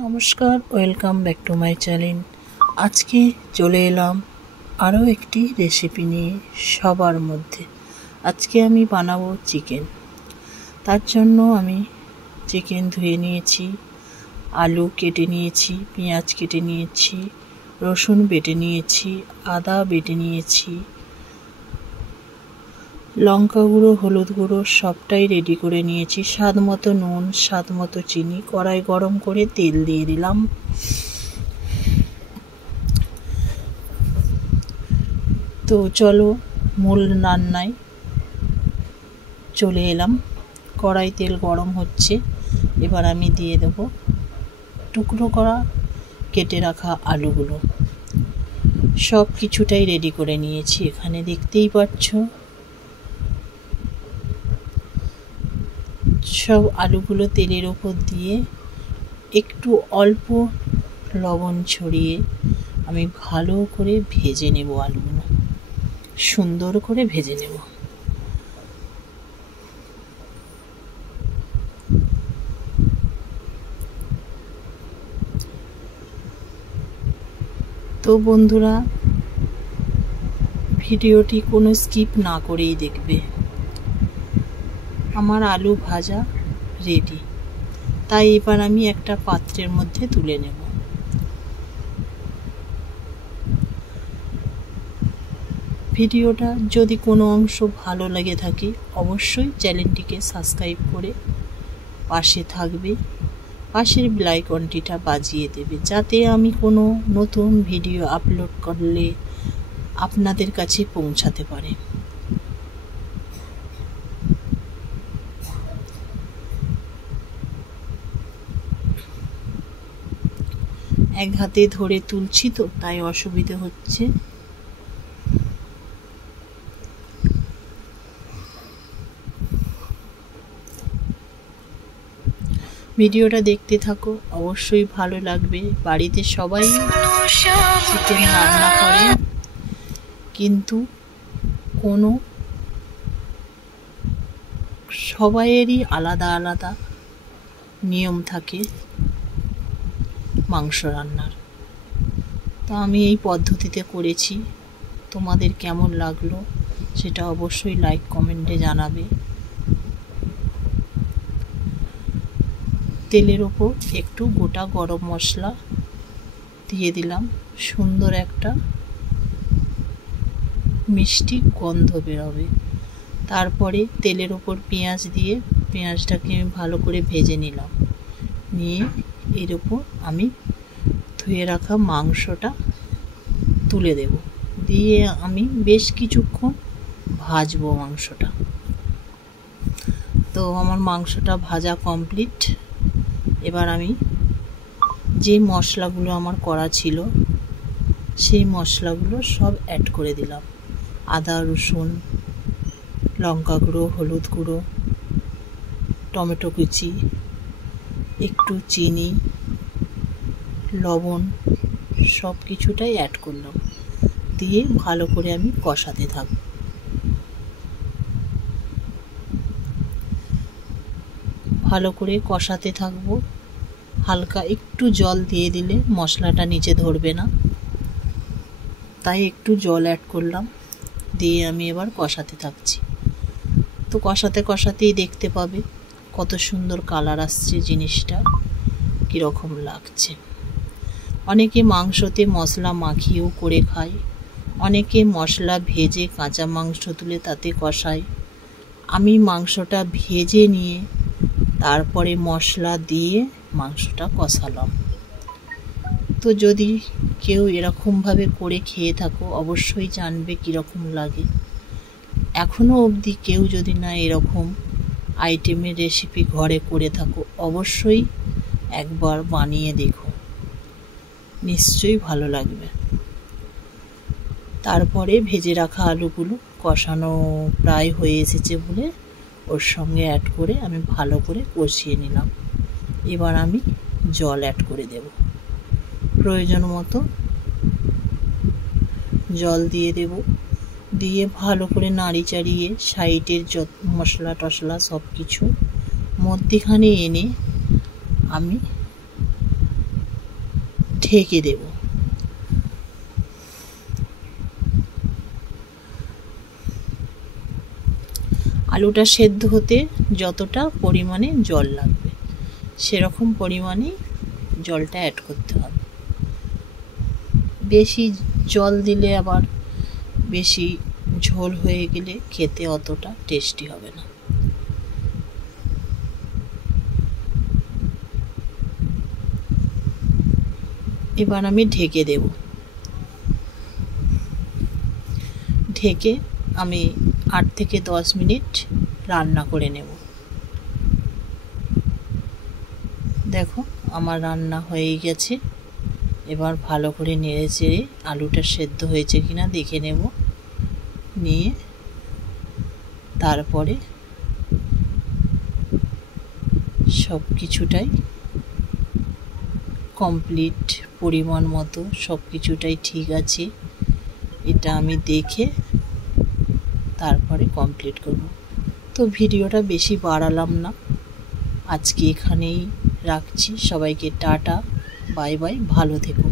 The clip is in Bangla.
নমস্কার, welcome back to my channel. আজকে চলে এলাম আরও একটি রেসিপি নিয়ে সবার মধ্যে। আজকে আমি বানাবো চিকেন। তার জন্য আমি চিকেন ধুয়ে নিয়েছি, আলু কেটে নিয়েছি, পেঁয়াজ কেটে নিয়েছি, রসুন বেটে নিয়েছি, আদা বেটে নিয়েছি, লঙ্কা গুঁড়ো, হলুদ গুঁড়ো সবটাই রেডি করে নিয়েছি। স্বাদ মতো নুন, স্বাদ মতো চিনি। কড়াই গরম করে তেল দিয়ে দিলাম। তো চলো মূল রান্নায় চলে এলাম। কড়াই তেল গরম হচ্ছে, এবার আমি দিয়ে দেব টুকরো করা কেটে রাখা আলুগুলো। সব কিছুটাই রেডি করে নিয়েছি, এখানে দেখতেই পাচ্ছ। সব আলুগুলো তেলের ওপর দিয়ে একটু অল্প লবণ ছড়িয়ে আমি ভালো করে ভেজে নেব। আলুগুলো সুন্দর করে ভেজে নেব। তো বন্ধুরা, ভিডিওটি কোনো স্কিপ না করেই দেখবে। আমার আলু ভাজা রেডি, তাই এবার আমি একটা পাত্রের মধ্যে তুলে নেব। ভিডিওটা যদি কোনো অংশ ভালো লেগে থাকে অবশ্যই চ্যানেলটিকে সাবস্ক্রাইব করে পাশে থাকবে, পাশের বেল আইকনটিটা বাজিয়ে দেবে, যাতে আমি কোনো নতুন ভিডিও আপলোড করলে আপনাদের কাছে পৌঁছাতে পারে। এক হাতে ধরে তুলছি তো তাই অসুবিধে হচ্ছে। ভিডিওটা দেখতে থাকো, অবশ্যই ভালো লাগবে। বাড়িতে সবাই চিকেন রান্না করে, কিন্তু কোনো সবাইয়েরই আলাদা আলাদা নিয়ম থাকে মাংস রান্নার। তা আমি এই পদ্ধতিতে করেছি। তোমাদের কেমন লাগলো সেটা অবশ্যই লাইক কমেন্টে জানাবে। তেলের ওপর একটু গোটা গরম মশলা দিয়ে দিলাম, সুন্দর একটা মিষ্টি গন্ধ বেরোবে। তারপরে তেলের ওপর পেঁয়াজ দিয়ে পেঁয়াজটাকে আমি ভালো করে ভেজে নিলাম। নিয়ে এর ওপর আমি ধুয়ে রাখা মাংসটা তুলে দেব, দিয়ে আমি বেশ কিছুক্ষণ ভাজবো মাংসটা। তো আমার মাংসটা ভাজা কমপ্লিট। এবার আমি যে মশলাগুলো আমার করা ছিল সেই মশলাগুলো সব অ্যাড করে দিলাম। আদা, রসুন, লঙ্কা গুঁড়ো, হলুদ গুঁড়ো, টমেটো কুচি, একটু চিনি, লবণ, সব কিছুটাই অ্যাড করলাম। দিয়ে ভালো করে আমি কষাতে থাকব। ভালো করে কষাতে থাকবো। হালকা একটু জল দিয়ে দিলে মশলাটা নিচে ধরবে না, তাই একটু জল অ্যাড করলাম। দিয়ে আমি এবার কষাতে থাকছি। তো কষাতে কষাতেই দেখতে পাবে কত সুন্দর কালার আসছে, জিনিসটা কীরকম লাগছে। অনেকে মাংসতে মশলা মাখিয়েও করে খায়, অনেকে মশলা ভেজে কাঁচা মাংস তুলে তাতে কষায়। আমি মাংসটা ভেজে নিয়ে তারপরে মশলা দিয়ে মাংসটা কষালাম। তো যদি কেউ এরকমভাবে করে খেয়ে থাকো অবশ্যই জানবে কীরকম লাগে। এখনও অবধি কেউ যদি না এরকম আইটেমের রেসিপি ঘরে করে থাকো অবশ্যই একবার বানিয়ে দেখো, নিশ্চয়ই ভালো লাগবে। তারপরে ভেজে রাখা আলুগুলো কষানো প্রায় হয়ে এসেছে বলে ওর সঙ্গে অ্যাড করে আমি ভালো করে কষিয়ে নিলাম। এবার আমি জল অ্যাড করে দেব, প্রয়োজন মতো জল দিয়ে দেব। দিয়ে ভালো করে নাড়ি চাড়িয়ে সাইডের যত মশলা টশলা সব কিছু মধ্যেখানে এনে আমি ঢেকে দেব। আলুটা সেদ্ধ হতে যতটা পরিমাণে জল লাগবে সেরকম পরিমাণে জলটা অ্যাড করতে হবে। বেশি জল দিলে আবার বেশি ঝোল হয়ে গেলে খেতে অতটা টেস্টি হবে না। এবার আমি ঢেকে দেব। ঢেকে আমি 8 থেকে 10 মিনিট রান্না করে নেব। দেখো আমার রান্না হয়ে গেছে। এবার ভালো করে নেড়ে চেড়ে আলুটা সেদ্ধ হয়েছে কিনা দেখে নেব। নিয়ে তারপরে সব কিছুটাই কমপ্লিট, পরিমাণ মতো সব কিছুটাই ঠিক আছে এটা আমি দেখে তারপরে কমপ্লিট করব। তো ভিডিওটা বেশি বাড়ালাম না, আজকে এখানেই রাখছি। সবাইকে টাটা, বাই বাই, ভালো থেকো।